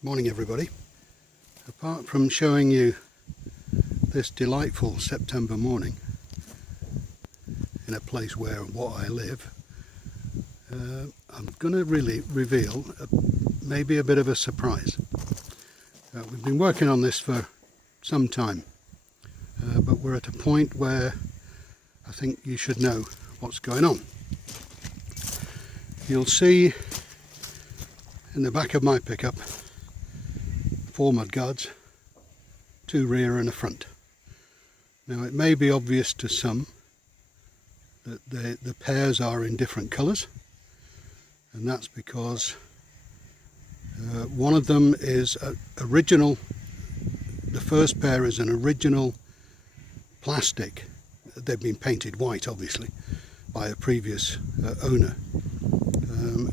Morning everybody. Apart from showing you this delightful September morning in a place where what I live, I'm going to really reveal maybe a bit of a surprise. We've been working on this for some time, but we're at a point where I think you should know what's going on. You'll see in the back of my pickup 4 mudguards, 2 rear and a front. Now it may be obvious to some that the pairs are in different colours, and that's because one of them is original. The first pair is an original plastic. They've been painted white obviously by a previous owner,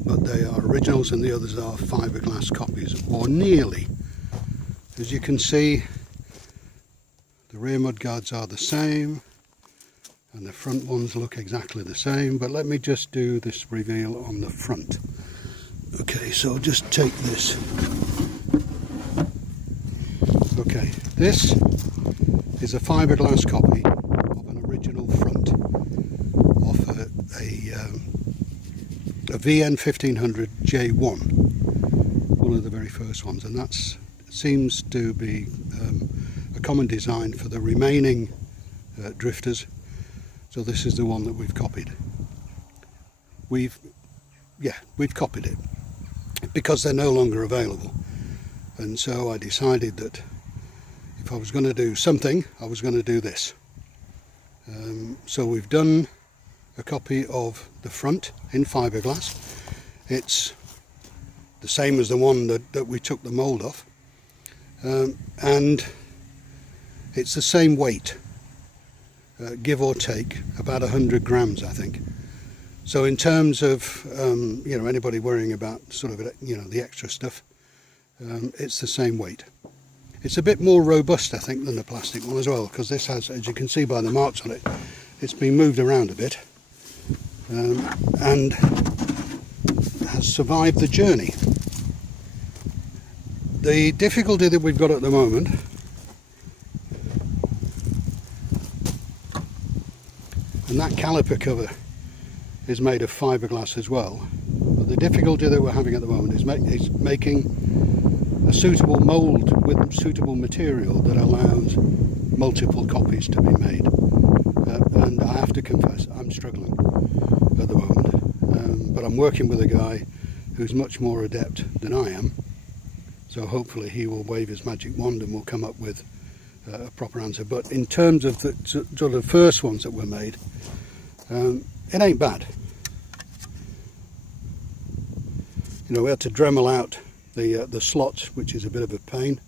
but they are originals, and the others are fiberglass copies, or nearly. As you can see, the rear mudguards are the same and the front ones look exactly the same, but let me just do this reveal on the front. Okay, so I'll just take this. Okay, this is a fiberglass copy of an original front of a VN1500 J1, one of the very first ones, and that's seems to be a common design for the remaining drifters. So this is the one that we've copied. We've copied it because they're no longer available, and so I decided that if I was going to do something, I was going to do this. So we've done a copy of the front in fiberglass. It's the same as the one that we took the mould off. And it's the same weight, give or take about 100 grams I think. So in terms of anybody worrying about sort of the extra stuff, it's the same weight. It's a bit more robust I think than the plastic one as well, because this has, as you can see by the marks on it, it's been moved around a bit and has survived the journey. The difficulty that we've got at the moment and that caliper cover is made of fiberglass as well, but the difficulty that we're having at the moment is making a suitable mould with suitable material that allows multiple copies to be made, and I have to confess I'm struggling at the moment, but I'm working with a guy who's much more adept than I am. So hopefully he will wave his magic wand and we'll come up with a proper answer. But in terms of the sort of first ones that were made, it ain't bad. We had to Dremel out the slots, which is a bit of a pain,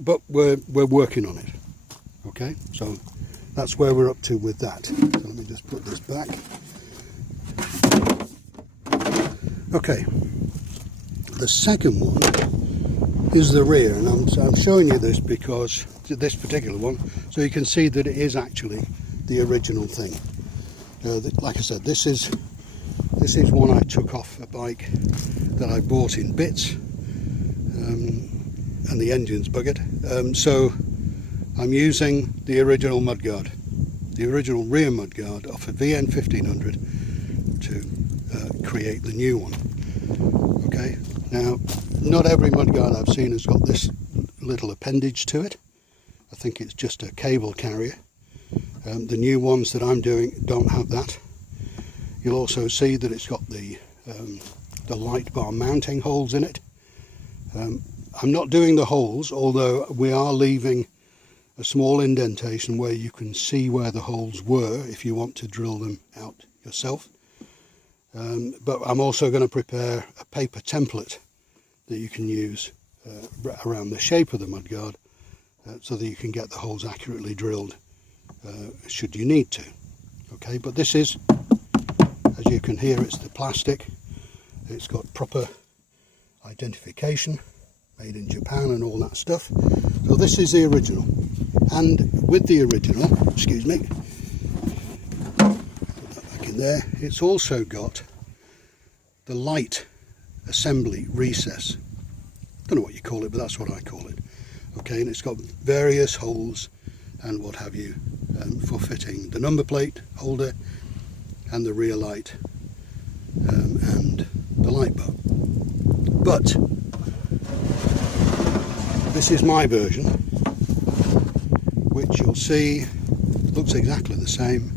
but we're working on it. Okay, so that's where we're up to with that. So let me just put this back. Okay. The second one is the rear, and I'm showing you this because this particular one, so you can see that it is actually the original thing. Like I said, this is one I took off a bike that I bought in bits, and the engine's buggered. So I'm using the original mudguard, the original rear mudguard off a VN1500 to create the new one. Okay. Now, not every mudguard I've seen has got this little appendage to it. I think it's just a cable carrier. The new ones that I'm doing don't have that. You'll also see that it's got the light bar mounting holes in it. I'm not doing the holes, although we are leaving a small indentation where you can see where the holes were if you want to drill them out yourself. But I'm also going to prepare a paper template that you can use around the shape of the mudguard, so that you can get the holes accurately drilled should you need to. Okay, but this is, as you can hear, it's the plastic. It's got proper identification, made in Japan and all that stuff. So this is the original, and with the original, excuse me, in there, it's also got the light assembly recess. don't know what you call it, but that's what I call it. Okay, and it's got various holes and what have you for fitting the number plate holder and the rear light and the light bar. But this is my version, which you'll see looks exactly the same.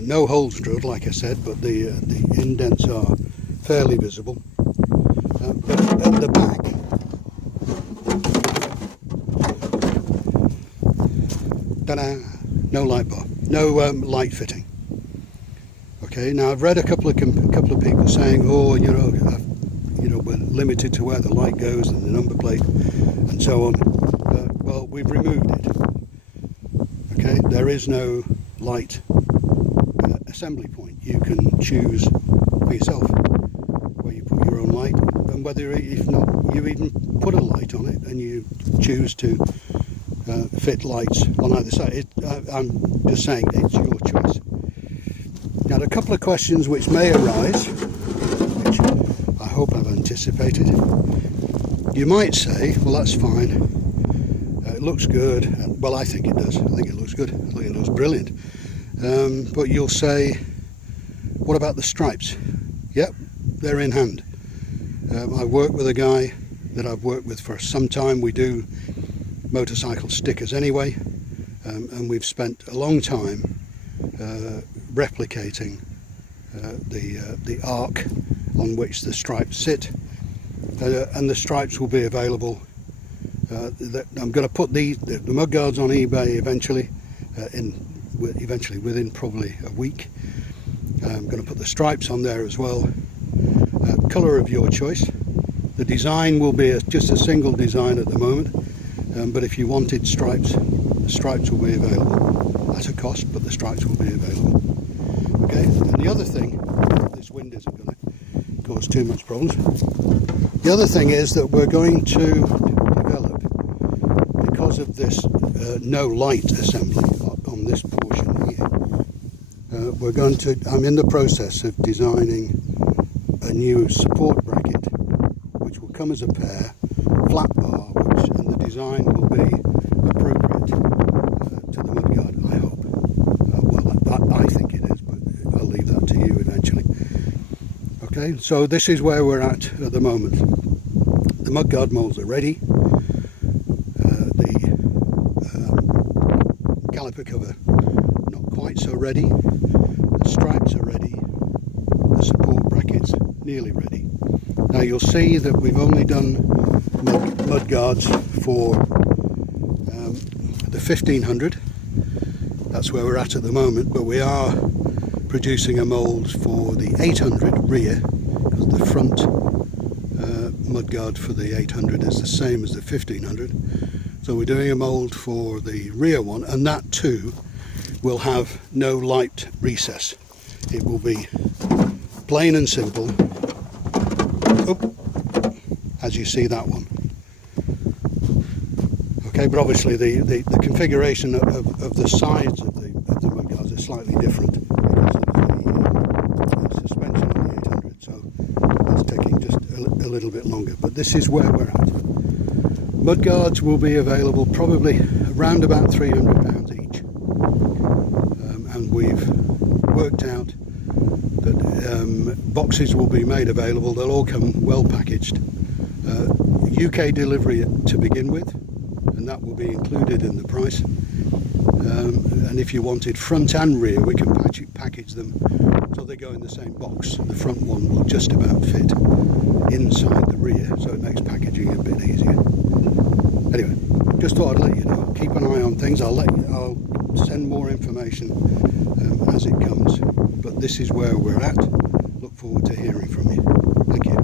No holes drilled, like I said, but the indents are fairly visible. But at the back, ta-da, no light bar, no light fitting. Okay, now I've read a couple of people saying, oh, you know, we're limited to where the light goes and the number plate and so on. Well, we've removed it. Okay, there is no light assembly point. You can choose for yourself where you put your own light, and whether, if not, you even put a light on it and you choose to fit lights on either side. I'm just saying, it's your choice. Now, a couple of questions which may arise, which I hope I've anticipated. You might say, well, that's fine, it looks good. Well, I think it does. I think it looks good. I think it looks brilliant. But you'll say, what about the stripes? Yep, they're in hand. I work with a guy that I've worked with for some time. We do motorcycle stickers anyway, and we've spent a long time replicating the arc on which the stripes sit, and the stripes will be available. I'm going to put the mudguards on eBay eventually, within probably a week. I'm going to put the stripes on there as well. Colour of your choice. The design will be just a single design at the moment, but if you wanted stripes, the stripes will be available at a cost, but the stripes will be available. Okay, and the other thing, this wind isn't going to cause too much problems. The other thing is that we're going to develop, because of this no light assembly on this portion here, I'm in the process of designing a new support bracket which will come as a pair, flat bar, and the design will be appropriate to the mudguard, I hope. Well, I think it is, but I'll leave that to you eventually. Okay, so this is where we're at the moment. The mudguard molds are ready. The caliper cover not quite so ready. The stripes are ready. The support brackets nearly ready. Now you'll see that we've only done mudguards for the 1500. That's where we're at the moment, but we are producing a mould for the 800 rear, because the front mudguard for the 800 is the same as the 1500. So we're doing a mould for the rear one, and that too will have no light recess. It will be plain and simple, as you see that one. Okay, but obviously the configuration of the sides of the mudguards is slightly different because of the suspension on the 800, so that's taking just a little bit longer. But this is where we're at. Mudguards will be available probably around about £300 each, and we've worked out that boxes will be made available. They'll all come well packaged. UK delivery to begin with, and that will be included in the price. And if you wanted front and rear, we can package them so they go in the same box. The front one will just about fit inside the rear, so it makes packaging a bit easier. Anyway, just thought I'd let you know. Keep an eye on things. I'll send more information as it comes. But this is where we're at. Look forward to hearing from you. Thank you.